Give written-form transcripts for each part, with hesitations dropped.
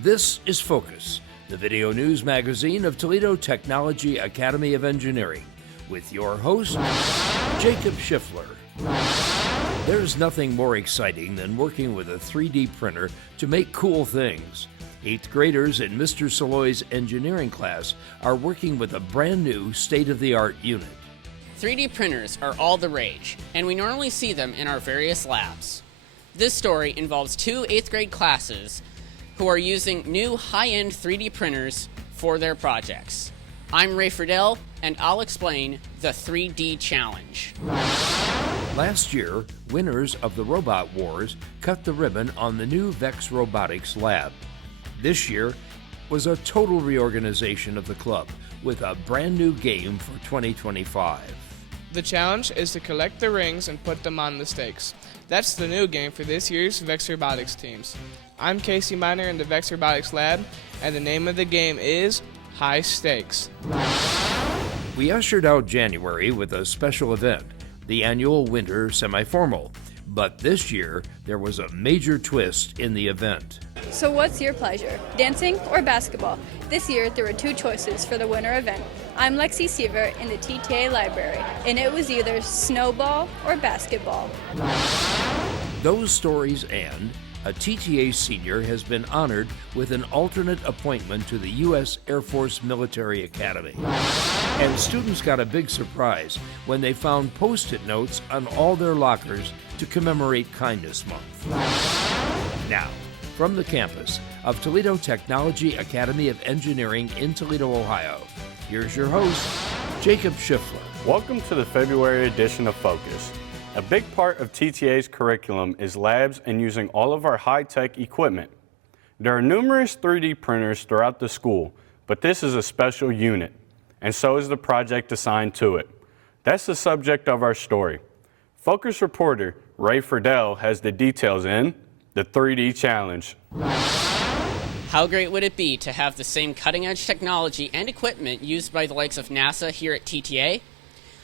This is Focus, the video news magazine of Toledo Technology Academy of Engineering, with your host, Jacob Schiffler. There's nothing more exciting than working with a 3D printer to make cool things. 8th graders in Mr. Saloiye's engineering class are working with a brand new state-of-the-art unit. 3D printers are all the rage, and we normally see them in our various labs. This story involves two 8th grade classes who are using new high-end 3D printers for their projects. I'm Ray Friedel, and I'll explain the 3D challenge. Last year, winners of the Robot Wars cut the ribbon on the new VEX Robotics lab. This year was a total reorganization of the club with a brand new game for 2025. The challenge is to collect the rings and put them on the stakes. That's the new game for this year's VEX Robotics teams. I'm Casey Miner in the VEX Robotics lab, and the name of the game is High Stakes. We ushered out January with a special event, the annual Winter Semi-Formal. But this year, there was a major twist in the event. So what's your pleasure, dancing or basketball? This year, there were two choices for the winter event. I'm Lexi Sievert in the TTA library, and it was either snowball or basketball. Those stories and a TTA senior has been honored with an alternate appointment to the U.S. Air Force Military Academy. And students got a big surprise when they found Post-it notes on all their lockers to commemorate Kindness Month. Now, from the campus of Toledo Technology Academy of Engineering in Toledo, Ohio, here's your host, Jacob Schiffler. Welcome to the February edition of Focus. A big part of TTA's curriculum is labs and using all of our high-tech equipment. There are numerous 3D printers throughout the school, but this is a special unit, and so is the project assigned to it. That's the subject of our story. Focus reporter Ray Friedel has the details in the 3D challenge. How great would it be to have the same cutting-edge technology and equipment used by the likes of NASA here at TTA?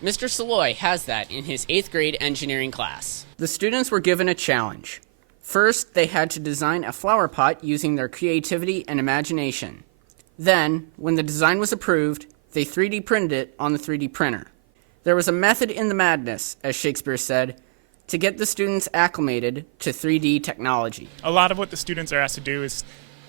Mr. Saloiye has that in his 8th grade engineering class. The students were given a challenge. First, they had to design a flower pot using their creativity and imagination. Then, when the design was approved, they 3D printed it on the 3D printer. There was a method in the madness, as Shakespeare said, to get the students acclimated to 3D technology. A lot of what the students are asked to do is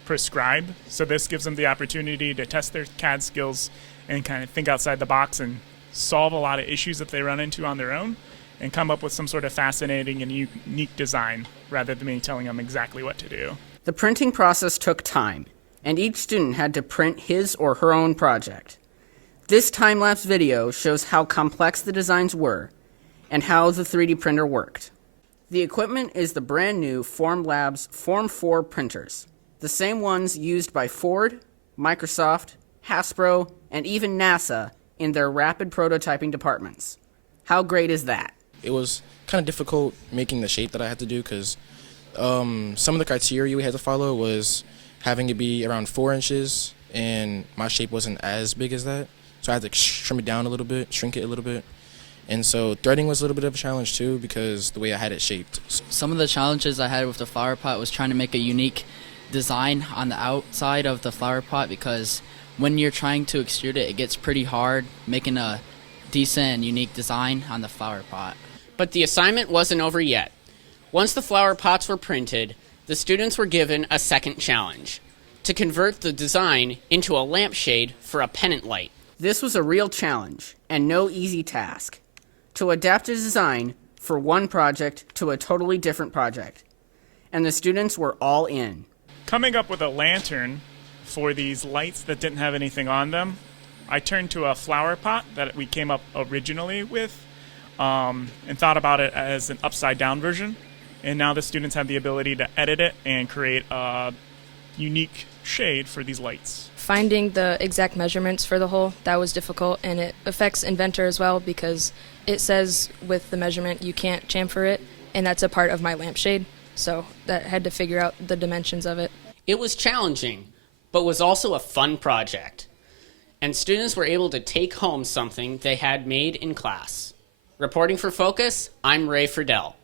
prescribe, so this gives them the opportunity to test their CAD skills and kind of think outside the box and solve a lot of issues that they run into on their own and come up with some sort of fascinating and unique design rather than me telling them exactly what to do. The printing process took time, and each student had to print his or her own project. This time-lapse video shows how complex the designs were and how the 3D printer worked. The equipment is the brand new Formlabs Form 4 printers, the same ones used by Ford, Microsoft, Hasbro, and even NASA in their rapid prototyping departments. How great is that? It was kind of difficult making the shape that I had to do because some of the criteria we had to follow was having it be around 4 inches, and my shape wasn't as big as that. So I had to trim it down a little bit, shrink it a little bit. And so threading was a little bit of a challenge too because the way I had it shaped. Some of the challenges I had with the flower pot was trying to make a unique design on the outside of the flower pot because when you're trying to extrude it, it gets pretty hard making a decent and unique design on the flower pot. But the assignment wasn't over yet. Once the flower pots were printed, the students were given a second challenge: to convert the design into a lampshade for a pennant light. This was a real challenge and no easy task. To adapt a design for one project to a totally different project. And the students were all in. Coming up with a lantern for these lights that didn't have anything on them, I turned to a flower pot that we came up originally with and thought about it as an upside-down version. And now the students have the ability to edit it and create a unique shade for these lights. Finding the exact measurements for the hole, that was difficult, and it affects Inventor as well because it says with the measurement you can't chamfer it, and that's a part of my lampshade, so that had to figure out the dimensions of it. It was challenging, but was also a fun project, and students were able to take home something they had made in class. Reporting for Focus, I'm Ray Friedel.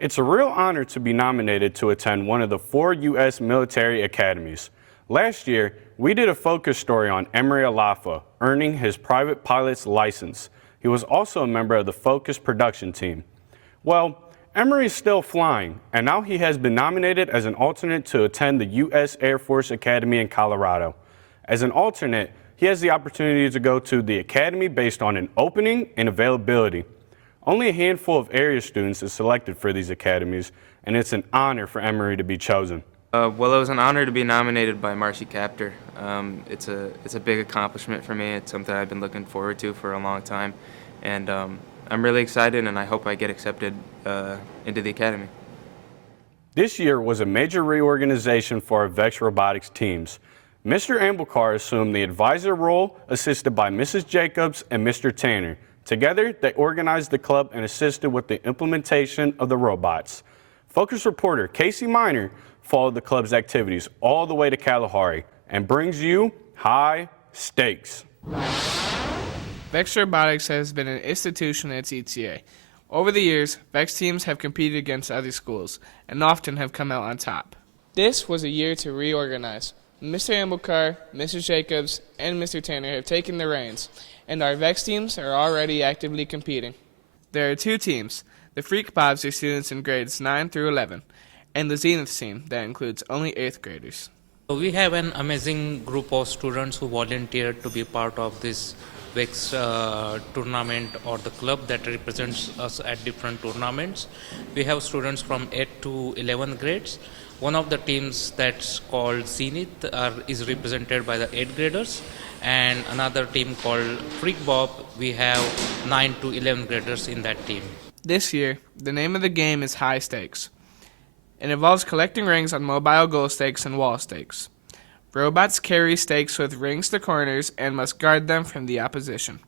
It's a real honor to be nominated to attend one of the 4 U.S. military academies. Last year, we did a focus story on Emery Alafa earning his private pilot's license. He was also a member of the Focus production team. Well, Emery is still flying, and now he has been nominated as an alternate to attend the U.S. Air Force Academy in Colorado. As an alternate, he has the opportunity to go to the academy based on an opening and availability. Only a handful of area students is selected for these academies, and it's an honor for Emery to be chosen. Well, it was an honor to be nominated by Marcy Captor. It's a big accomplishment for me. It's something I've been looking forward to for a long time, and I'm really excited, and I hope I get accepted into the academy. This year was a major reorganization for our VEX Robotics teams. Mr. Amblukar assumed the advisor role, assisted by Mrs. Jacobs and Mr. Tanner. Together, they organized the club and assisted with the implementation of the robots. Focus reporter Casey Miner followed the club's activities all the way to Kalahari and brings you high stakes. VEX Robotics has been an institution at TTA. Over the years, VEX teams have competed against other schools and often have come out on top. This was a year to reorganize. Mr. Amblukar, Mr. Jacobs, and Mr. Tanner have taken the reins, and our VEX teams are already actively competing. There are 2 teams. The Freak Bobs are students in grades 9 through 11, and the Zenith team that includes only 8th graders. We have an amazing group of students who volunteered to be part of this VEX tournament or the club that represents us at different tournaments. We have students from 8 to 11 grades. One of the teams that's called Zenith is represented by the 8th graders, and another team called Freak Bob, we have 9 to 11 graders in that team. This year, the name of the game is High Stakes. It involves collecting rings on mobile goal stakes and wall stakes. Robots carry stakes with rings to corners and must guard them from the opposition.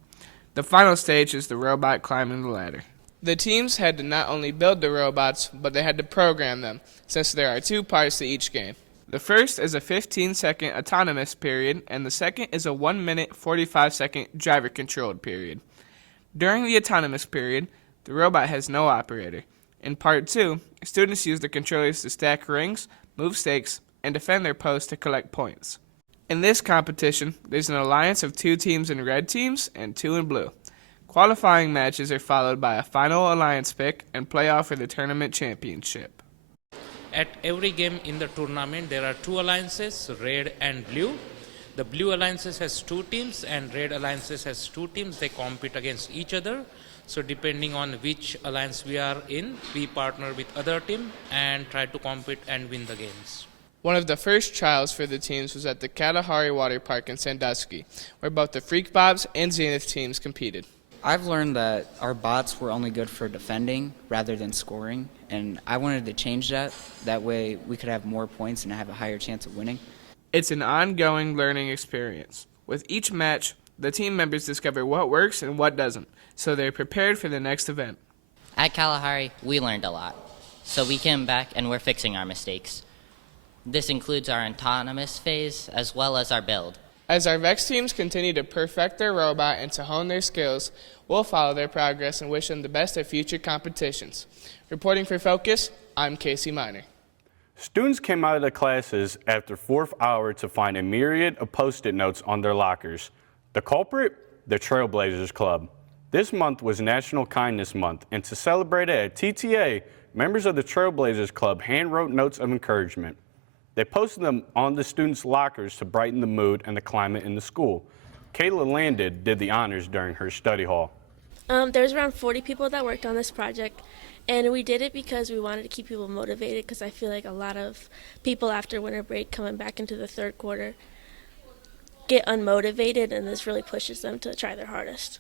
The final stage is the robot climbing the ladder. The teams had to not only build the robots, but they had to program them, since there are 2 parts to each game. The first is a 15-second autonomous period, and the second is a 1-minute 45-second driver-controlled period. During the autonomous period, the robot has no operator. In Part 2, students use the controllers to stack rings, move stakes, and defend their post to collect points. In this competition, there's an alliance of 2 teams in red teams and 2 in blue. Qualifying matches are followed by a final alliance pick and playoff for the tournament championship. At every game in the tournament, there are 2 alliances, red and blue. The blue alliances has 2 teams and red alliances has 2 teams. They compete against each other. So depending on which alliance we are in, we partner with other team and try to compete and win the games. One of the first trials for the teams was at the Kalahari Water Park in Sandusky, where both the Freak Bobs and Zenith teams competed. I've learned that our bots were only good for defending rather than scoring, and I wanted to change that. That way we could have more points and have a higher chance of winning. It's an ongoing learning experience. With each match, the team members discover what works and what doesn't, so they're prepared for the next event. At Kalahari, we learned a lot, so we came back and we're fixing our mistakes. This includes our autonomous phase as well as our build. As our VEX teams continue to perfect their robot and to hone their skills, we'll follow their progress and wish them the best at future competitions. Reporting for Focus, I'm Casey Miner. Students came out of the classes after 4th hour to find a myriad of Post-it notes on their lockers. The culprit? The Trailblazers Club. This month was National Kindness Month, and to celebrate it at TTA, members of the Trailblazers Club hand-wrote notes of encouragement. They posted them on the students' lockers to brighten the mood and the climate in the school. Kayla Landed did the honors during her study hall. There's around 40 people that worked on this project, and we did it because we wanted to keep people motivated, because I feel like a lot of people after winter break coming back into the 3rd quarter get unmotivated, and this really pushes them to try their hardest.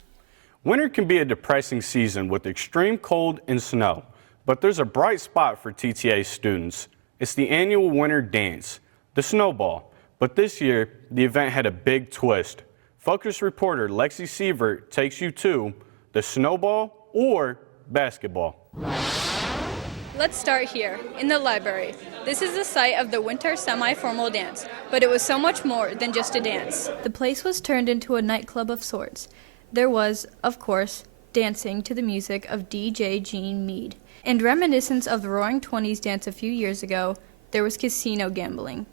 Winter can be a depressing season with extreme cold and snow, but there's a bright spot for TTA students. It's the annual winter dance, the Snowball. But this year, the event had a big twist. Focus reporter Lexi Sievert takes you to the Snowball or basketball. Let's start here, in the library. This is the site of the winter semi-formal dance, but it was so much more than just a dance. The place was turned into a nightclub of sorts. There was, of course, dancing to the music of DJ Gene Mead. And reminiscent of the Roaring Twenties dance a few years ago, there was casino gambling.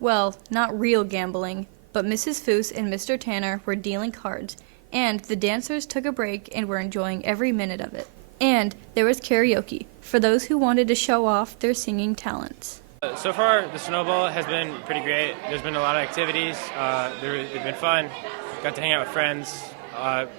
Well, not real gambling, but Mrs. Foose and Mr. Tanner were dealing cards, and the dancers took a break and were enjoying every minute of it. And there was karaoke, for those who wanted to show off their singing talents. So far, the Snowball has been pretty great. There's been a lot of activities. It's been fun. Got to hang out with friends.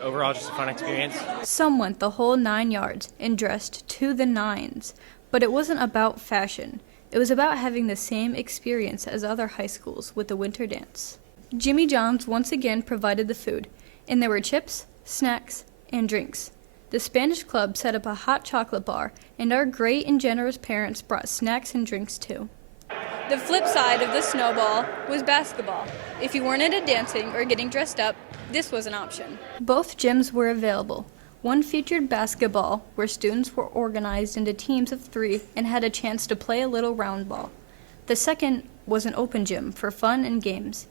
Overall, just a fun experience. Some went the whole 9 yards and dressed to the nines. But it wasn't about fashion. It was about having the same experience as other high schools with the winter dance. Jimmy John's once again provided the food, and there were chips, snacks, and drinks. The Spanish Club set up a hot chocolate bar, and our great and generous parents brought snacks and drinks too. The flip side of the Snowball was basketball. If you weren't into dancing or getting dressed up, this was an option. Both gyms were available. One featured basketball, where students were organized into teams of 3 and had a chance to play a little round ball. The second was an open gym for fun and games.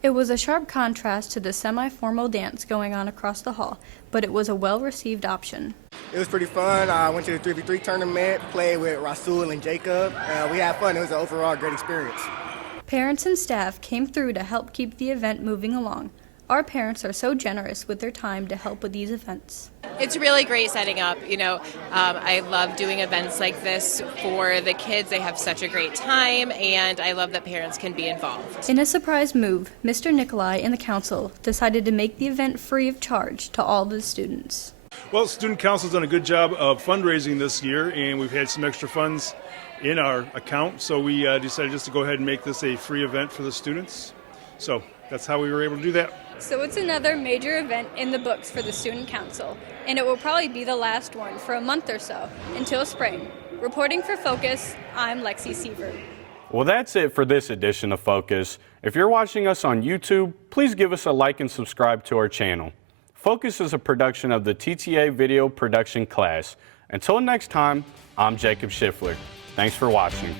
It was a sharp contrast to the semi-formal dance going on across the hall, but it was a well-received option. It was pretty fun. I went to the 3v3 tournament, played with Rasul and Jacob. We had fun. It was an overall great experience. Parents and staff came through to help keep the event moving along. Our parents are so generous with their time to help with these events. It's really great setting up. I love doing events like this for the kids. They have such a great time, and I love that parents can be involved. In a surprise move, Mr. Nikolai and the council decided to make the event free of charge to all the students. Well, Student Council's done a good job of fundraising this year, and we've had some extra funds in our account, so we decided just to go ahead and make this a free event for the students. So that's how we were able to do that. So it's another major event in the books for the Student Council, and it will probably be the last one for a month or so, until spring. Reporting for Focus, I'm Lexi Sievert. Well, that's it for this edition of Focus. If you're watching us on YouTube, please give us a like and subscribe to our channel. Focus is a production of the TTA Video Production class. Until next time, I'm Jacob Schiffler. Thanks for watching.